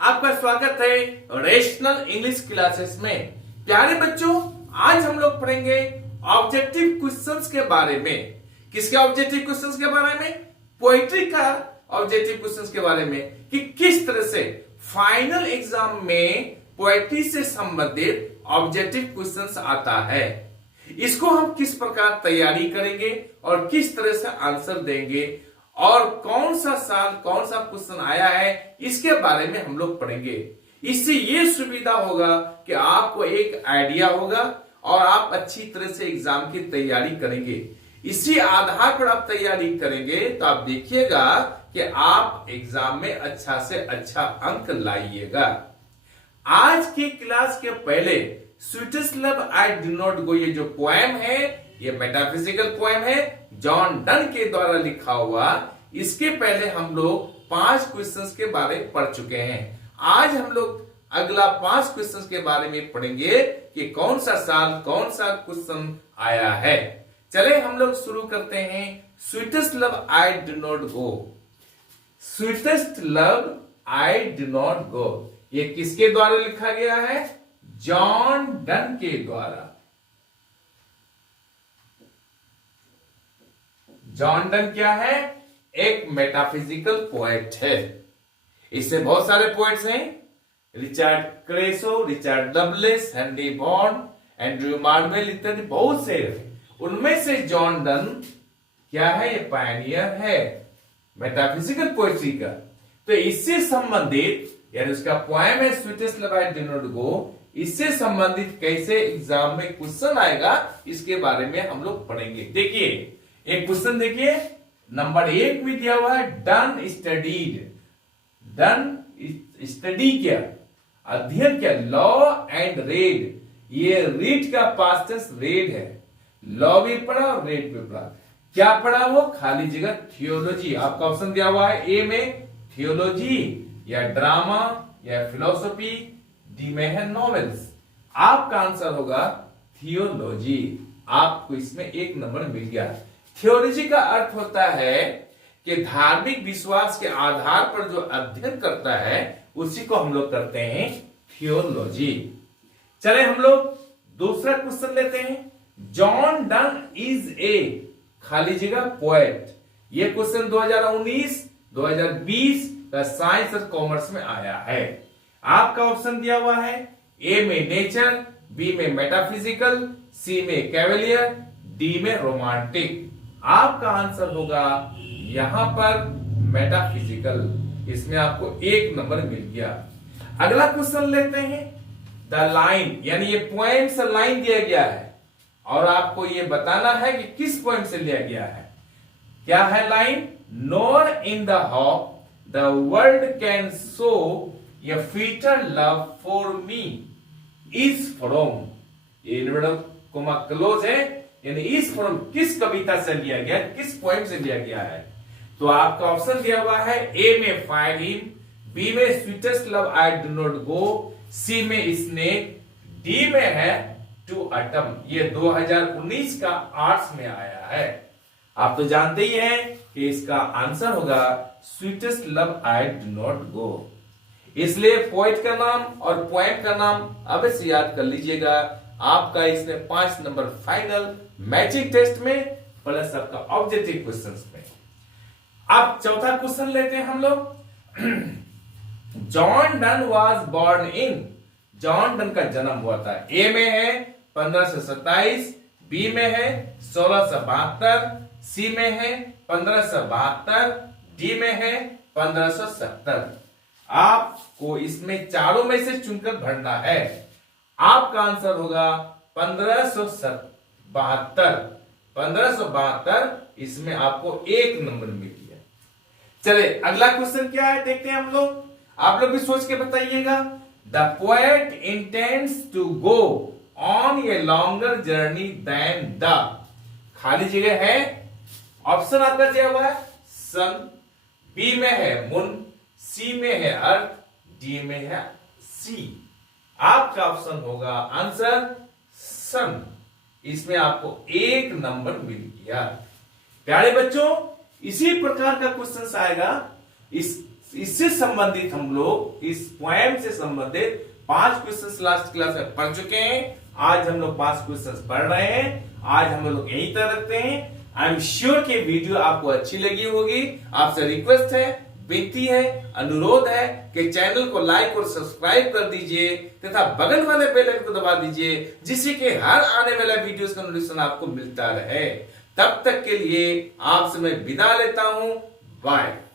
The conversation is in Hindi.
आपका स्वागत है रेशनल इंग्लिश क्लासेस में। प्यारे बच्चों, आज हम लोग पढ़ेंगे ऑब्जेक्टिव क्वेश्चंस के बारे में। किसके ऑब्जेक्टिव क्वेश्चंस के बारे में? पोएट्री का ऑब्जेक्टिव क्वेश्चंस के बारे में कि किस तरह से फाइनल एग्जाम में पोएट्री से संबंधित ऑब्जेक्टिव क्वेश्चंस आता है। इसको हम किस प्रकार तैयारी करेंगे और किस तरह से आंसर देंगे और कौन सा साल कौन सा क्वेश्चन आया है, इसके बारे में हम लोग पढ़ेंगे। इससे ये सुविधा होगा कि आपको एक आइडिया होगा और आप अच्छी तरह से एग्जाम की तैयारी करेंगे। इसी आधार पर आप तैयारी करेंगे तो आप देखिएगा कि आप एग्जाम में अच्छा से अच्छा अंक लाइएगा। आज की क्लास के पहले sweetest love I do not गो, ये जो पोएम है, ये मेटाफिजिकल पोएम है, जॉन डन के द्वारा लिखा हुआ। इसके पहले हम लोग 5 क्वेश्चंस के बारे में पढ़ चुके हैं। आज हम लोग अगला 5 क्वेश्चंस के बारे में पढ़ेंगे कि कौन सा साल कौन सा क्वेश्चन आया है। चले हम लोग शुरू करते हैं। Sweetest love I do not go. Sweetest love I do not गो, ये किसके द्वारा लिखा गया है? जॉन डन के द्वारा। जॉन डन क्या है? एक मेटाफिजिकल पोएट है। इससे बहुत सारे पोएट्स हैं, Richard Crashaw, Richard Lovelace, Henry Bond, Andrew Marvell इत्यादि बहुत से। उनमें से जॉन डन क्या है? ये पायनियर है मेटाफिजिकल पोएट्री का। तो इससे संबंधित, यानी उसका पोएम है sweetest love I do not गो, इससे संबंधित कैसे एग्जाम में क्वेश्चन आएगा इसके बारे में हम लोग पढ़ेंगे। देखिए एक क्वेश्चन देखिए, नंबर 1 में दिया हुआ है डन स्टडीड। डन स्टडी क्या? अध्ययन क्या? Law and red. ये रीड का पास्ट टेंस रेड है। लॉ भी पढ़ा और रेड भी पढ़ा। क्या पढ़ा वो? खाली जगह थियोलॉजी। आपका ऑप्शन दिया हुआ है ए में थियोलॉजी या ड्रामा या फिलोसफी, डी में है नॉवेल्स। आपका आंसर होगा थियोलॉजी। आपको इसमें 1 नंबर मिल गया। थियोलॉजी का अर्थ होता है कि धार्मिक विश्वास के आधार पर जो अध्ययन करता है उसी को हम लोग करते हैं थियोलॉजी। चले हम लोग दूसरा क्वेश्चन लेते हैं। जॉन डन इज ए खाली जगह पोएट। ये क्वेश्चन 2019-2020 का साइंस और कॉमर्स में आया है। आपका ऑप्शन दिया हुआ है ए में नेचर, बी में मेटाफिजिकल, सी में कैवेलियर, डी में रोमांटिक। आपका आंसर होगा यहां पर मेटाफिजिकल। इसमें आपको 1 नंबर मिल गया। अगला क्वेश्चन लेते हैं। द लाइन, यानी ये पोएम से लाइन दिया गया है और आपको ये बताना है कि किस पोएम से लिया गया है। क्या है line? Nor in the hope the world can show a future love for me is from, comma close है, यानी इज फ्रॉम किस कविता से लिया गया, किस पोएम से लिया गया है। तो आपका ऑप्शन दिया हुआ है ए में फाइंड हिम, बी में sweetest love I do not go, C में स्नेक, डी में है टू अटम। ये 2019 का आर्ट्स में आया है। आप तो जानते ही हैं कि इसका आंसर होगा sweetest love I do not गो। इसलिए पोएट का नाम और पोएम का नाम अवश्य याद कर लीजिएगा। आपका इसमें 5 नंबर फाइनल मैचिंग टेस्ट में प्लस आपका ऑब्जेक्टिव क्वेश्चंस में। अब चौथा क्वेश्चन लेते हैं हम लोग। John Donne was born in. John Donne का जन्म हुआ था। ए में है 1527, बी में है 1672, सी में है 1572, डी में है 1570। आपको इसमें चारों में से चुनकर भरना है। आपका आंसर होगा 1572। 1572, इसमें आपको 1 नंबर मिल गया। चले अगला क्वेश्चन क्या है देखते हैं हम लोग। आप लोग भी सोच के बताइएगा। The poet intends to go on a longer journey than the, खाली जगह है। ऑप्शन आपका दिया हुआ है सन, बी में है मून, सी में है अर्थ, डी में है सी। आपका ऑप्शन होगा आंसर सन। इसमें आपको 1 नंबर मिल गया। प्यारे बच्चों, इसी प्रकार का क्वेश्चन आएगा इस इससे संबंधित हम लोग इस पोएम से संबंधित 5 क्वेश्चंस लास्ट क्लास में पढ़ चुके हैं। आज हम लोग 5 क्वेश्चंस पढ़ रहे हैं। आज हम लोग यहीं तक रखते हैं। आई एम श्योर कि वीडियो आपको अच्छी लगी होगी। आपसे रिक्वेस्ट है, विनती है, अनुरोध है कि चैनल को लाइक और सब्सक्राइब कर दीजिए तथा बगल वाले बेल आइकन को दबा दीजिए, जिससे कि हर आने वाला वीडियोस का नोटिफिकेशन आपको मिलता रहे। तब तक के लिए आपसे मैं विदा लेता हूं। बाय।